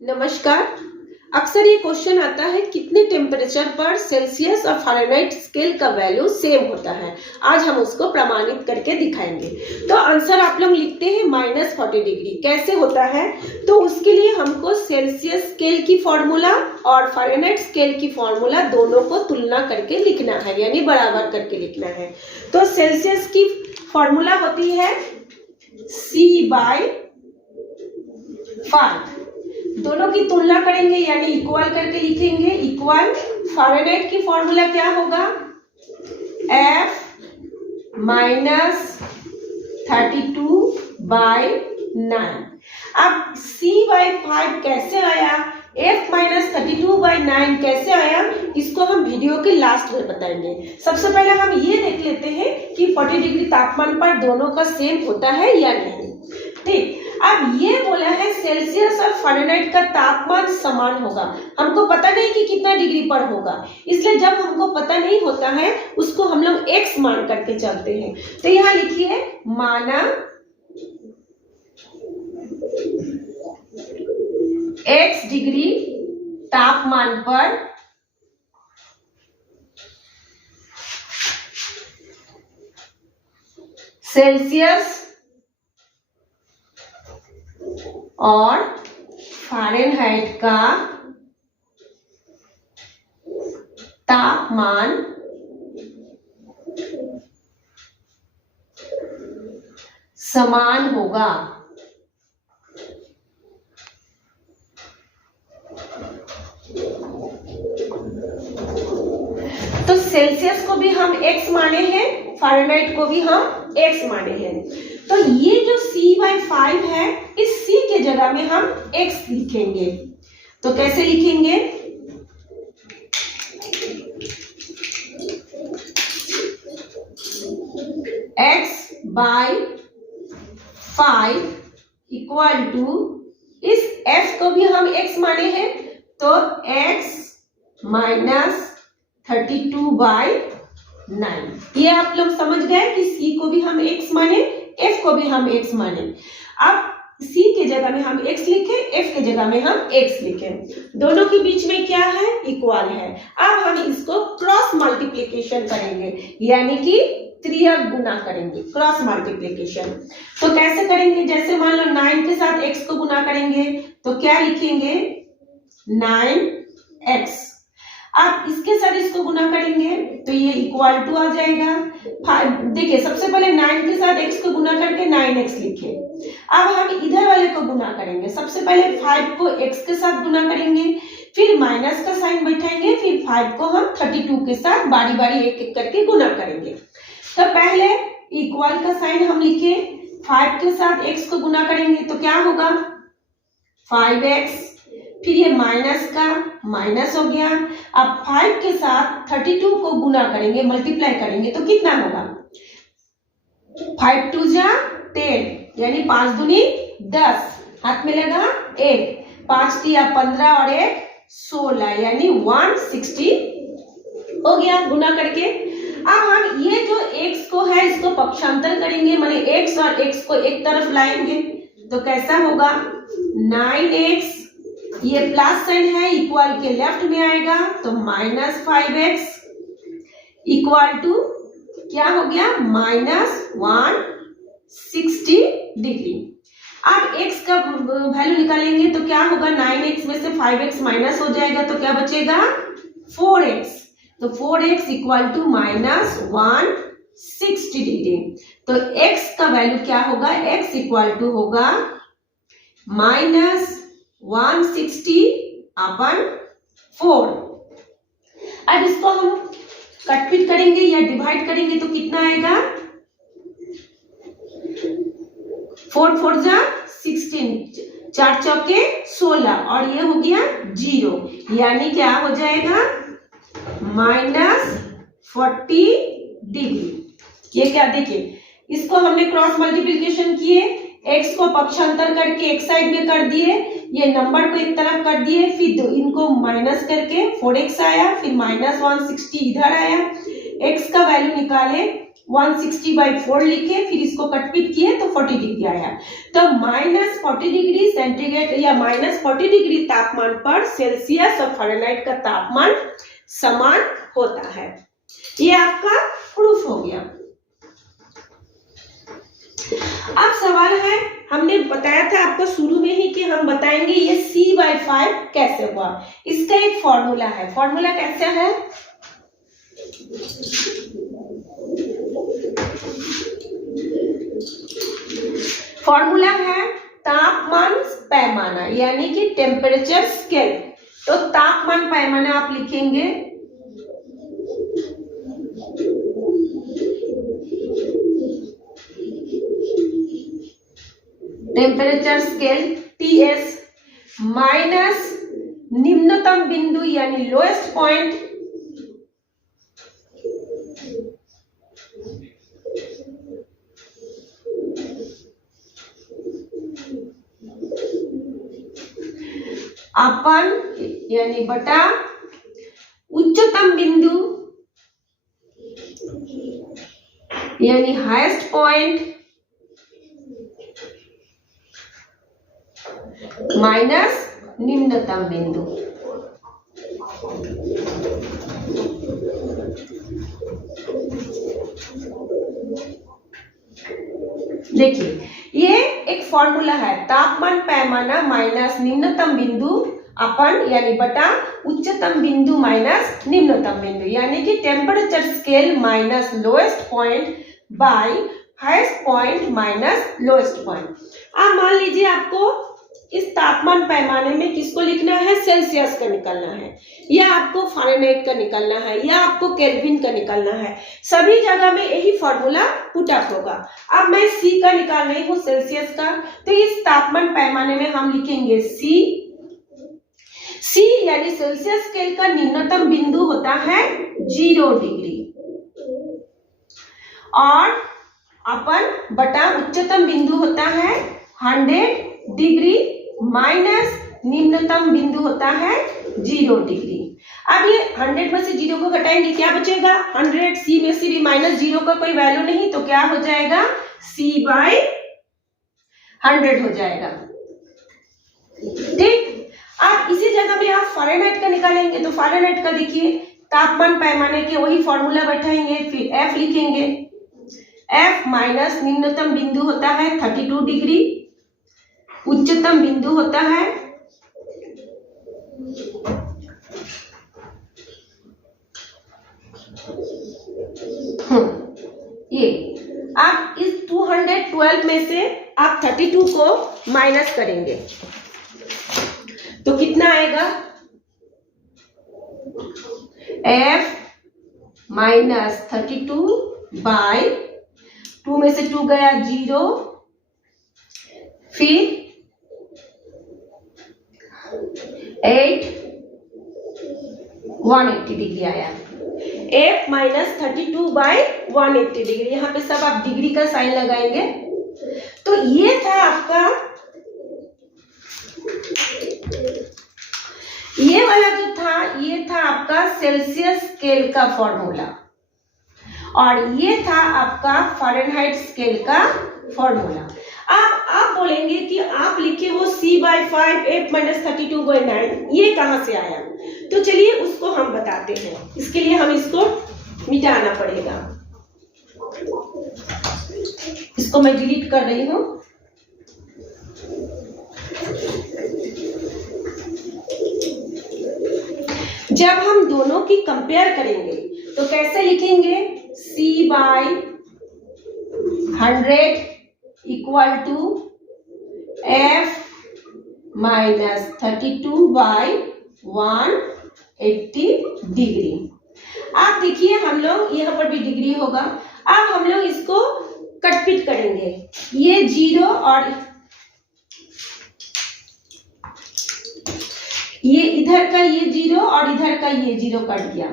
नमस्कार। अक्सर ये क्वेश्चन आता है कितने टेम्परेचर पर सेल्सियस और फ़ारेनहाइट स्केल का वैल्यू सेम होता है। आज हम उसको प्रमाणित करके दिखाएंगे। तो आंसर आप लोग लिखते हैं -40 डिग्री। कैसे होता है? तो उसके लिए हमको सेल्सियस स्केल की फॉर्मूला और फ़ारेनहाइट स्केल की फॉर्मूला दोनों को तुलना करके लिखना है, यानी बराबर करके लिखना है। तो सेल्सियस की फॉर्मूला होती है C/5। दोनों की तुलना करेंगे यानी इक्वल करके लिखेंगे। इक्वल फ़ारेनहाइट की फॉर्मूला क्या होगा? F -32/9। अब C/5 कैसे आया, F -32/9 कैसे आया, इसको हम वीडियो के लास्ट में बताएंगे। सबसे पहले हम ये देख लेते हैं कि 40 डिग्री तापमान पर दोनों का सेम होता है या नहीं। ठीक, अब ये बोला है सेल्सियस और फ़ारेनहाइट का तापमान समान होगा। हमको पता नहीं कि कितना डिग्री पर होगा, इसलिए जब हमको पता नहीं होता है उसको हम लोग x मान करके चलते हैं। तो यहाँ लिखिए माना x डिग्री तापमान पर सेल्सियस और फ़ारेनहाइट का तापमान समान होगा। तो सेल्सियस को भी हम x माने हैं, फ़ारेनहाइट को भी हम x माने हैं। तो ये जो C/5 है, इस C के जगह में हम x लिखेंगे। तो कैसे लिखेंगे? x/5 इक्वल टू, इस f को भी हम x माने हैं, तो x -32/9। ये आप लोग समझ गए कि C को भी हम x माने, F को भी हम x माने। अब C के जगह में हम x लिखें, F के जगह में हम x लिखें। दोनों के बीच में क्या है? इक्वल है। अब हम इसको क्रॉस मल्टीप्लिकेशन करेंगे, यानी कि त्रियक गुना करेंगे, क्रॉस मल्टीप्लिकेशन। तो कैसे करेंगे? जैसे मान लो 9 के साथ x को गुना करेंगे तो क्या लिखेंगे? 9x। अब इसके साथ इसको गुना करेंगे तो ये इक्वल टू आ जाएगा 5। देखिए सबसे पहले 9 के साथ x को गुना करके 9x लिखे। अब हम इधर वाले को गुना करेंगे। सबसे पहले 5 को x के साथ गुना करेंगे, फिर माइनस का साइन बैठाएंगे, फिर 5 को हम 32 के साथ बारी बारी एक एक करके गुना करेंगे। तो पहले इक्वल का साइन हम लिखे, 5 के साथ x को गुना करेंगे तो क्या होगा? 5x, फिर ये माइनस का माइनस हो गया। अब 5 के साथ 32 को गुना करेंगे, मल्टीप्लाई करेंगे तो कितना होगा? 5 2 जा 10, यानी 5 दूनी 10, हाथ में लगा 1, 5 तिया 15 और 1 16, यानी 160 हो गया गुना करके। अब हम ये जो x को है इसको पक्षांतर करेंगे, माने x और x को एक तरफ लाएंगे तो कैसा होगा? 9x, ये प्लस साइन है इक्वल के लेफ्ट में आएगा तो -5x इक्वल टू क्या हो गया? -160 डिग्री। अब x का वैल्यू निकालेंगे तो क्या होगा? 9x में से 5x माइनस हो जाएगा तो क्या बचेगा? 4x। तो 4x इक्वल टू -160 डिग्री। तो x का वैल्यू क्या होगा? x इक्वल टू होगा -160/4। अब इसको हम कटपीट करेंगे या डिवाइड करेंगे तो कितना आएगा? 4 4 जा 16, 4 चौके 16 और ये हो गया 0, यानी क्या हो जाएगा? -40 डिग्री। ये क्या? देखिए इसको हमने क्रॉस मल्टीप्लिकेशन किए, x को पक्षांतर करके एक साइड में कर दिए, ये नंबर को एक तरफ कर दिए, फिर इनको माइनस करके 4x आया, फिर -160 इधर आया। x का वैल्यू निकाले 160/4 लिखे, फिर इसको कटपीट किए तो 40 डिग्री आया। तो -40 डिग्री सेंटीग्रेड या -40 डिग्री तापमान पर सेल्सियस और फ़ारेनहाइट का तापमान समान होता है। ये आपका प्रूफ हो गया। अब सवाल है, हमने बताया था आपको शुरू में ही कि हम बताएंगे ये C/5 कैसे हुआ। इसका एक फॉर्मूला है। फॉर्मूला कैसा है? फॉर्मूला है तापमान पैमाना, यानी कि टेम्परेचर स्केल। तो तापमान पैमाना आप लिखेंगे टेम्परेचर स्केल TS माइनस निम्नतम बिंदु यानी लोएस्ट पॉइंट अपन यानी बटा उच्चतम बिंदु यानी हाईएस्ट पॉइंट माइनस निम्नतम बिंदु। देखिए ये एक फॉर्मूला है, तापमान पैमाना माइनस निम्नतम बिंदु अपन यानी बटा उच्चतम बिंदु माइनस निम्नतम बिंदु, यानी कि temperature scale minus lowest point by highest point minus lowest point. अब मान लीजिए आपको इस तापमान पैमाने में किसको लिखना है? सेल्सियस का निकालना है, या आपको फ़ारेनहाइट का निकालना है, या आपको केल्विन का निकालना है। सभी जगह में यही फॉर्मूला पुट अप होगा। अब मैं C का निकाल रही हूँ, सेल्सियस का। तो इस तापमान पैमाने में हम लिखेंगे C यानी सेल्सियस स्केल का निम्नतम बिंदु होता है 0 डिग्री और अपन बटा उच्चतम बिंदु होता है 100 डिग्री माइनस निम्नतम बिंदु होता है 0 डिग्री। अब ये 100 में से 0 को घटाएंगे, क्या बचेगा? 100। C में से भी -0 का कोई वैल्यू नहीं, तो क्या हो जाएगा? C/100 हो जाएगा। ठीक। अब इसी जगह में आप फ़ारेनहाइट का निकालेंगे, तो फ़ारेनहाइट का देखिए तापमान पैमाने के वही फॉर्मूला बैठाएंगे, फिर F लिखेंगे। F माइनस निम्नतम बिंदु होता है 32 डिग्री, उच्चतम बिंदु होता है ये। आप इस 212 में से आप 32 को माइनस करेंगे तो कितना आएगा? F माइनस 32 बाय 2 में से 2 गया 0, फिर 8 180 डिग्री आया। F minus 32 by 180 degree. यहाँ पे सब आप डिग्री का साइन लगाएंगे। तो ये था आपका, ये वाला जो था ये था आपका सेल्सियस स्केल का फॉर्मूला, और ये था आपका फ़ारेनहाइट स्केल का फॉर्मूला। अब आप बोलेंगे कि आप लिखे हो C/5 F माइनस 32/9, ये कहां से आया? तो चलिए उसको हम बताते हैं। इसके लिए हम इसको मिटाना पड़ेगा। इसको मैं डिलीट कर रही हूं। जब हम दोनों की कंपेयर करेंगे तो कैसे लिखेंगे? C/100 equal to F minus 32 by 180 degree. आप देखिए हम लोग यहाँ पर भी डिग्री होगा। अब हम लोग इसको कटपीट करेंगे, ये 0 और ये इधर का ये 0 और इधर का ये 0 कट गया।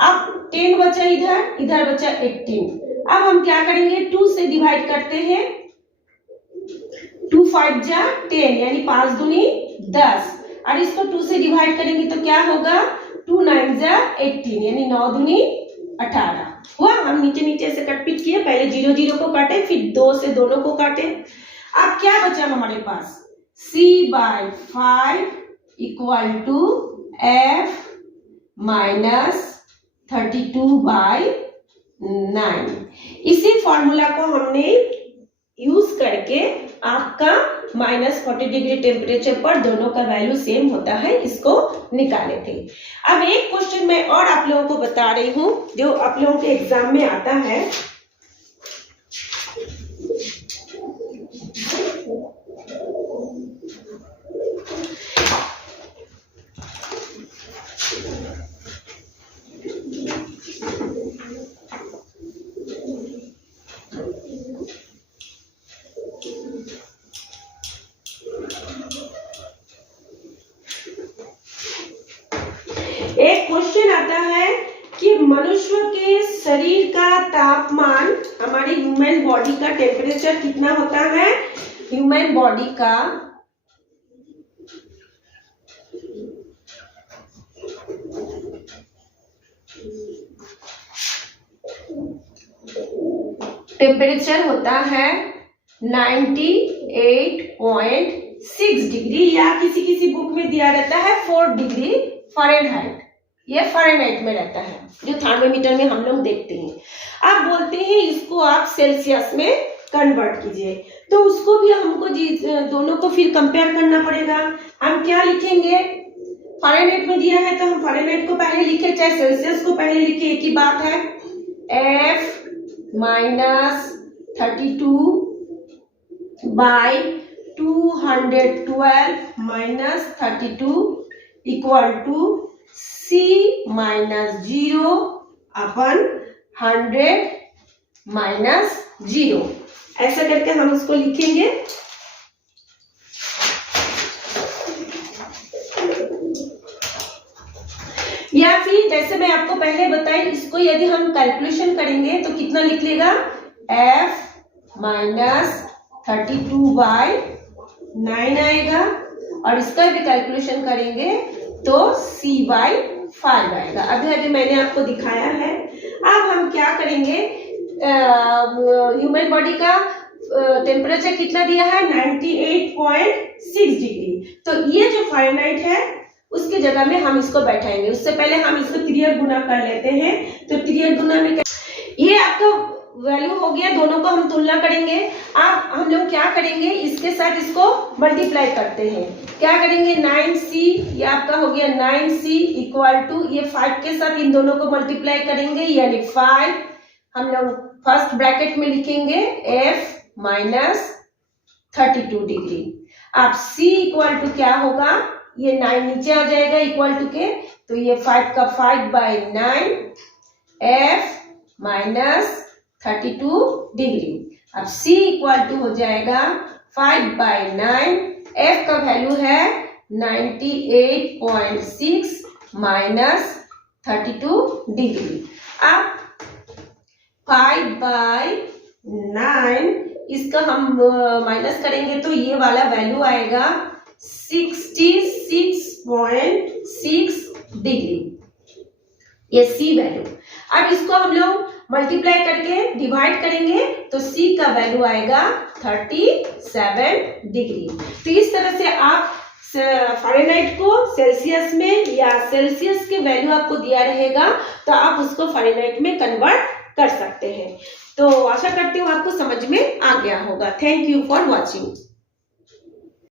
अब 10 बचा, इधर इधर बचा 18। अब हम क्या करेंगे? 2 से डिवाइड करते हैं। 2 5 जा 10 यानी 5 दूनी 10, और इसको 2 से डिवाइड करेंगे तो क्या होगा? 2 9 जा 18 यानी 9 दूनी 18 हुआ। हम नीचे नीचे से कट पीट किए, पहले 0 0 को काटे, फिर 2 से दोनों को काटे। अब क्या बचा हमारे पास, c/5 equal to f minus 32/9। इसी फॉर्मूला को हमने यूज करके आपका -40 टेम्परेचर पर दोनों का वैल्यू सेम होता है, इसको निकाले थे। अब एक क्वेश्चन मैं और आप लोगों को बता रही हूं जो आप लोगों के एग्जाम में आता है। एक क्वेश्चन आता है कि मनुष्य के शरीर का तापमान, हमारी ह्यूमन बॉडी का टेम्परेचर कितना होता है। ह्यूमन बॉडी का टेम्परेचर होता है 98.6 डिग्री, या किसी किसी बुक में दिया रहता है 4 डिग्री फ़ारेनहाइट। ये फ़ारेनहाइट में रहता है जो थर्मोमीटर में हम लोग देखते हैं। आप बोलते हैं इसको आप सेल्सियस में कन्वर्ट कीजिए, तो उसको भी हमको दोनों को फिर कंपेयर करना पड़ेगा। हम क्या लिखेंगे, फ़ारेनहाइट में दिया है तो हम फ़ारेनहाइट को पहले लिखे, चाहे सेल्सियस को पहले लिखे, एक ही बात है। F minus 32/212 minus 32 equal to C minus 0/100 minus 0। ऐसा करके हम उसको लिखेंगे। या फिर जैसे मैं आपको पहले बताई, इसको यदि हम कैलकुलेशन करेंगे तो कितना निकलेगा, F माइनस 32/9 आएगा, और इसका भी कैलकुलेशन करेंगे तो C/5 आएगा। अभी मैंने आपको दिखाया है। अब हम क्या करेंगे, ह्यूमन बॉडी का टेम्परेचर कितना दिया है, 98.6 डिग्री। तो ये जो फ़ारेनहाइट है उसके जगह में हम इसको बैठाएंगे। उससे पहले हम इसको त्रियक गुना कर लेते हैं। तो त्रियक गुना में ये आपका वैल्यू हो गया, दोनों को हम तुलना करेंगे। अब हम लोग क्या करेंगे, इसके साथ इसको मल्टीप्लाई करते हैं। क्या करेंगे, 9c, ये आपका हो गया 9c इक्वल टू, ये 5 के साथ इन दोनों को मल्टीप्लाई करेंगे, यानी 5 हम लोग फर्स्ट ब्रैकेट में लिखेंगे F माइनस 32 डिग्री। अब C इक्वल टू क्या होगा, ये 9 नीचे आ जाएगा इक्वल टू के, तो ये 5 का 5/9 F माइनस 32 डिग्री। अब C इक्वल टू हो जाएगा 5/9, F का वैल्यू है 98.6 माइनस 32 डिग्री। अब 5/9 इसका हम माइनस करेंगे तो ये वाला वैल्यू आएगा 66.6 डिग्री, ये C वैल्यू। अब इसको हम लोग मल्टीप्लाई करके डिवाइड करेंगे तो C का वैल्यू आएगा 37 डिग्री। तो इस तरह से आप फ़ारेनहाइट को सेल्सियस में, या सेल्सियस के वैल्यू आपको दिया रहेगा तो आप उसको फ़ारेनहाइट में कन्वर्ट कर सकते हैं। तो आशा करती हूँ आपको समझ में आ गया होगा। Thank you for watching.